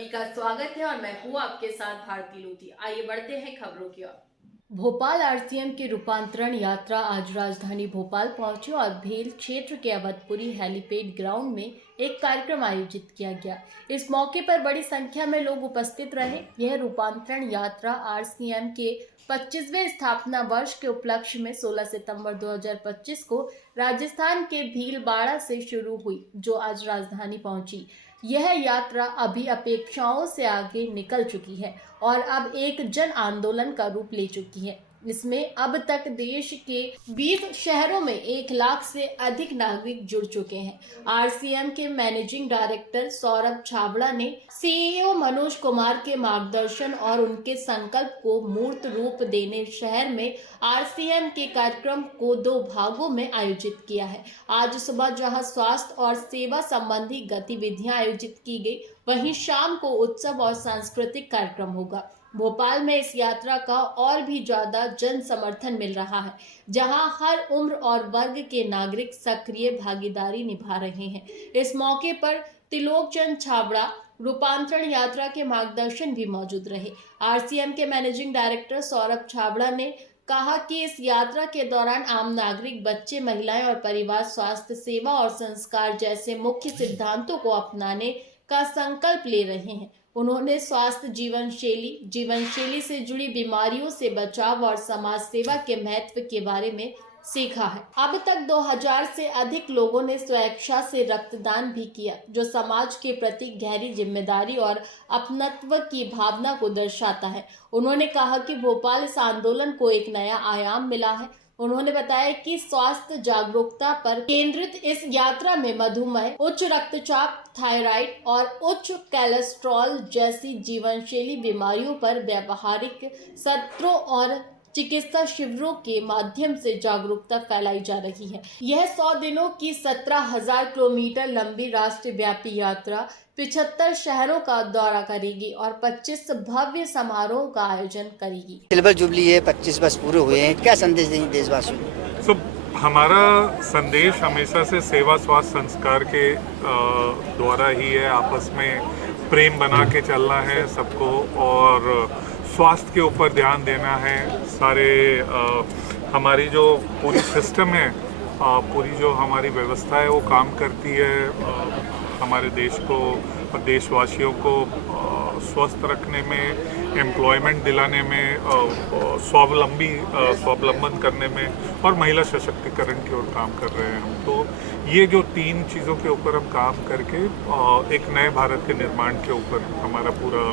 सभी का स्वागत है और मैं हूँ आपके साथ भारती लोधी। आइए बढ़ते हैं खबरों की ओर। भोपाल आरसीएम की रूपांतरण यात्रा आज राजधानी भोपाल पहुंची और भेल क्षेत्र के अवधपुरी हेलीपैड ग्राउंड में एक कार्यक्रम आयोजित किया गया। इस मौके पर बड़ी संख्या में लोग उपस्थित रहे। यह रूपांतरण यात्रा आरसीएम के 25वें स्थापना वर्ष के उपलक्ष्य में 16 सितंबर 2025 को राजस्थान के भीलवाड़ा से शुरू हुई, जो आज राजधानी पहुंची। यह यात्रा अभी अपेक्षाओं से आगे निकल चुकी है और अब एक जन आंदोलन का रूप ले चुकी है। इसमें अब तक देश के 20 शहरों में 1 लाख से अधिक नागरिक जुड़ चुके हैं। आरसीएम के मैनेजिंग डायरेक्टर सौरभ छाबड़ा ने सीईओ मनोज कुमार के मार्गदर्शन और उनके संकल्प को मूर्त रूप देने शहर में आरसीएम के कार्यक्रम को 2 भागों में आयोजित किया है। आज सुबह जहां स्वास्थ्य और सेवा संबंधी गतिविधियां आयोजित की गई, वहीं शाम को उत्सव और सांस्कृतिक कार्यक्रम होगा। भोपाल में इस यात्रा का और भी ज्यादा जन समर्थन मिल रहा है, जहां हर उम्र और वर्ग के नागरिक सक्रिय भागीदारी निभा रहे हैं। इस मौके पर त्रिलोक चंद छाबड़ा रूपांतरण यात्रा के मार्गदर्शन भी मौजूद रहे। आरसीएम के मैनेजिंग डायरेक्टर सौरभ छाबड़ा ने कहा कि इस यात्रा के दौरान आम नागरिक, बच्चे, महिलाएं और परिवार स्वास्थ्य सेवा और संस्कार जैसे मुख्य सिद्धांतों को अपनाने का संकल्प ले रहे हैं। उन्होंने स्वास्थ्य जीवन शैली से जुड़ी बीमारियों से बचाव और समाज सेवा के महत्व के बारे में सीखा है। अब तक 2000 से अधिक लोगों ने स्वेच्छा से रक्तदान भी किया, जो समाज के प्रति गहरी जिम्मेदारी और अपनत्व की भावना को दर्शाता है। उन्होंने कहा कि भोपाल इस आंदोलन को एक नया आयाम मिला है। उन्होंने बताया कि स्वास्थ्य जागरूकता पर केंद्रित इस यात्रा में मधुमेह, उच्च रक्तचाप, थायराइड और उच्च कोलेस्ट्रॉल जैसी जीवनशैली बीमारियों पर व्यावहारिक सत्रों और चिकित्सा शिविरों के माध्यम से जागरूकता फैलाई जा रही है। यह 100 दिनों की 17,000 किलोमीटर लंबी राष्ट्रव्यापी यात्रा 75 शहरों का दौरा करेगी और 25 भव्य समारोह का आयोजन करेगी। सिल्वर जुबली है, 25 वर्ष पूरे हुए हैं, क्या संदेश देंगे देशवासियों को? हमारा संदेश हमेशा से सेवा, स्वास्थ्य, संस्कार के द्वारा ही है। आपस में प्रेम बना के चलना है सबको और स्वास्थ्य के ऊपर ध्यान देना है। सारे हमारी जो पूरी सिस्टम है, पूरी जो हमारी व्यवस्था है वो काम करती है हमारे देश को और देशवासियों को स्वस्थ रखने में, एम्प्लॉयमेंट दिलाने में, स्वावलंबन करने में और महिला सशक्तिकरण की ओर काम कर रहे हैं हम। तो ये जो 3 चीज़ों के ऊपर हम काम करके एक नए भारत के निर्माण के ऊपर हमारा पूरा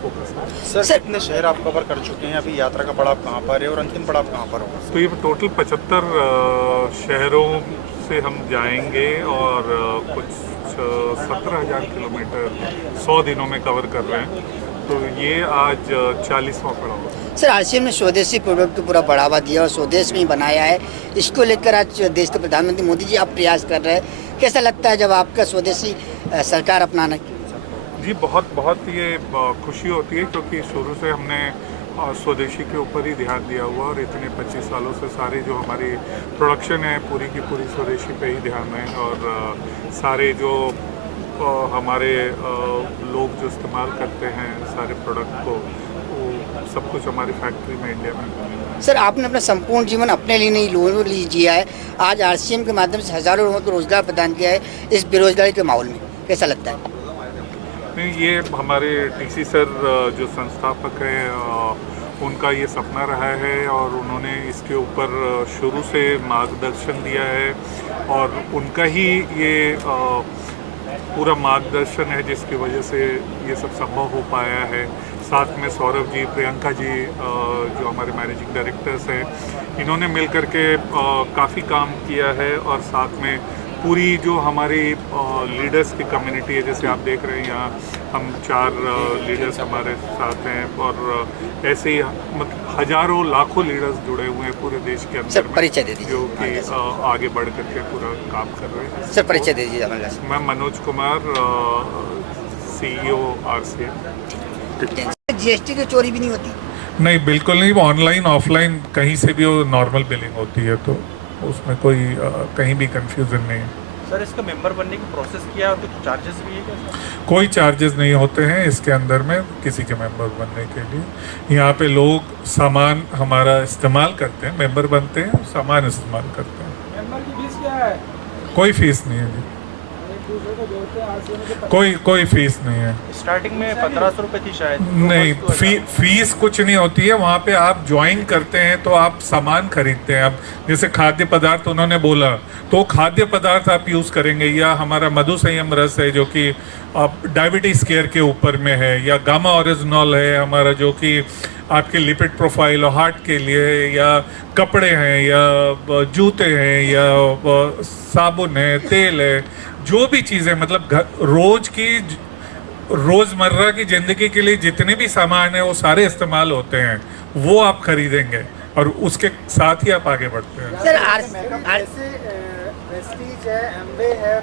फोकस है। सर, कितने शहर आप कवर कर चुके हैं? अभी यात्रा का पड़ाव कहाँ पर है और अंतिम पड़ाव कहाँ पर होगा? तो ये टोटल 75 शहरों से हम जाएंगे और कुछ 17,000 किलोमीटर 100 दिनों में कवर कर रहे हैं। तो ये आज 40वां पड़ाव है। सर, आरसीएम ने स्वदेशी प्रोडक्ट को पूरा बढ़ावा दिया और स्वदेश में ही बनाया है। इसको लेकर आज देश के प्रधानमंत्री मोदी जी आप प्रयास कर रहे हैं, कैसा लगता है जब आपका स्वदेशी सरकार अपनाना? जी, बहुत ये खुशी होती है, क्योंकि शुरू से हमने स्वदेशी के ऊपर ही ध्यान दिया हुआ और इतने 25 सालों से सारी जो हमारी प्रोडक्शन है पूरी की पूरी स्वदेशी पे ही ध्यान है। और सारे जो हमारे लोग जो इस्तेमाल करते हैं सारे प्रोडक्ट को, वो सब कुछ हमारी फैक्ट्री में इंडिया में। सर, आपने अपना संपूर्ण जीवन अपने लिए नहीं, लोगों के लिए जिया है। आज आरसीएम के माध्यम से हज़ारों लोगों को रोजगार प्रदान किया है। इस बेरोजगारी के माहौल में कैसा लगता है? नहीं, ये हमारे टीसी सर जो संस्थापक हैं उनका ये सपना रहा है और उन्होंने इसके ऊपर शुरू से मार्गदर्शन दिया है और उनका ही ये पूरा मार्गदर्शन है जिसकी वजह से ये सब संभव हो पाया है। साथ में सौरभ जी, प्रियंका जी जो हमारे मैनेजिंग डायरेक्टर्स हैं, इन्होंने मिल कर के काफ़ी काम किया है। और साथ में पूरी जो हमारी लीडर्स की कम्युनिटी है, जैसे आप देख रहे हैं यहाँ हम 4 लीडर्स हमारे साथ हैं और ऐसे ही मतलब हजारों लाखों लीडर्स जुड़े हुए हैं पूरे देश के अंदर। सर, परिचय दे दीजिए जो कि आगे बढ़ करके पूरा काम कर रहे हैं। सर, परिचय दे दीजिए हमारे पास। मैं Manoj Kumar, CEO RCM. GST की चोरी भी नहीं होती? नहीं, बिल्कुल नहीं। ऑनलाइन ऑफलाइन कहीं से भी वो नॉर्मल बिलिंग होती है, तो उसमें कोई कहीं भी कंफ्यूजन नहीं है। सर इसका मेंबर बनने की प्रोसेस किया है और कुछ चार्जेस भी है क्या सर? कोई चार्जेस नहीं होते हैं इसके अंदर में किसी के मेंबर बनने के लिए। यहाँ पे लोग सामान हमारा इस्तेमाल करते हैं, मेंबर बनते हैं, सामान इस्तेमाल करते हैं। मेंबर की फीस क्या है? कोई फीस नहीं है जी, एक दूसरे को जोड़ते हैं आरसीएम के कोई फीस नहीं है। स्टार्टिंग में 1500 रुपये थी शायद। नहीं, फीस कुछ नहीं होती है। वहाँ पे आप ज्वाइन करते हैं तो आप सामान खरीदते हैं। अब जैसे खाद्य पदार्थ उन्होंने बोला, तो खाद्य पदार्थ आप यूज़ करेंगे, या हमारा मधु संयम रस है जो कि आप डायबिटीज़ केयर के ऊपर में है, या गामा ओरिजिनॉल है हमारा जो कि आपके लिपिड प्रोफाइल और हार्ट के लिए है, या कपड़े हैं, या जूते हैं, या साबुन है, तेल है, जो भी चीज़ें मतलब रोज़मर्रा की ज़िंदगी के लिए जितने भी सामान है वो सारे इस्तेमाल होते हैं, वो आप खरीदेंगे और उसके साथ ही आप आगे बढ़ते हैं। सर प्रेस्टीज है, एमवे है।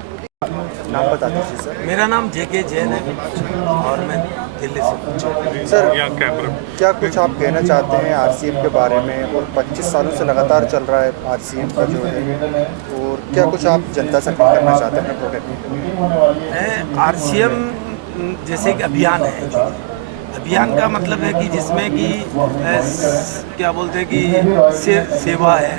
नाम बता दीजिए सर। मेरा नाम जेके जैन है और मैं दिल्ली से। सर या कैमरा क्या कुछ आप कहना चाहते हैं आरसीएम के बारे में? और 25 सालों से लगातार चल रहा है आरसीएम का जो है, और क्या कुछ आप जनता से अपील करना चाहते हैं अपने प्रोडक्ट? आरसीएम जैसे कि अभियान है, अभियान का मतलब है कि जिसमें कि क्या बोलते हैं कि सेवा है,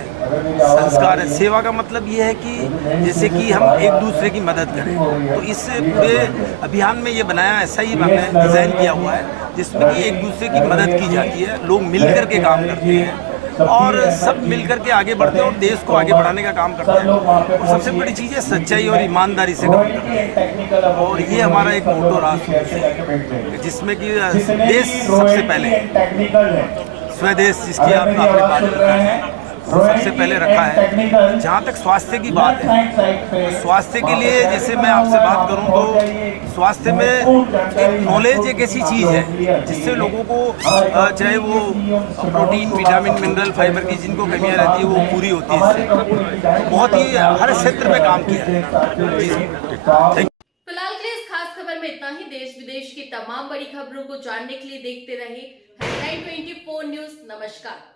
संस्कार है। सेवा का मतलब ये है कि जैसे कि हम एक दूसरे की मदद करें, तो इस पूरे अभियान में ये बनाया, ऐसा ही हमने डिज़ाइन किया हुआ है जिसमें कि एक दूसरे की मदद की जाती है, लोग मिल कर के काम करते हैं और सब मिल कर के आगे बढ़ते हैं और देश को आगे बढ़ाने का काम करते हैं। और सबसे बड़ी चीज़ है सच्चाई और ईमानदारी से काम करते हैं, और ये हमारा एक मोटो रहा है जिसमें कि देश सबसे पहले है, स्वदेश जिसकी आपने बात रखा है सबसे पहले रखा है। जहाँ तक स्वास्थ्य की बात है, तो स्वास्थ्य के लिए जैसे मैं आपसे बात करूँ तो स्वास्थ्य में एक नॉलेज एक ऐसी चीज़ है जिससे लोगों को चाहे वो प्रोटीन, विटामिन, मिनरल, फाइबर की जिनको कमियाँ रहती है वो पूरी होती है। इससे बहुत ही हर क्षेत्र में काम किया है जी। फिलहाल के लिए इस खास खबर में इतना ही। देश विदेश की तमाम बड़ी खबरों को जानने के लिए देखते रहे हेडलाइन 24 न्यूज। नमस्कार।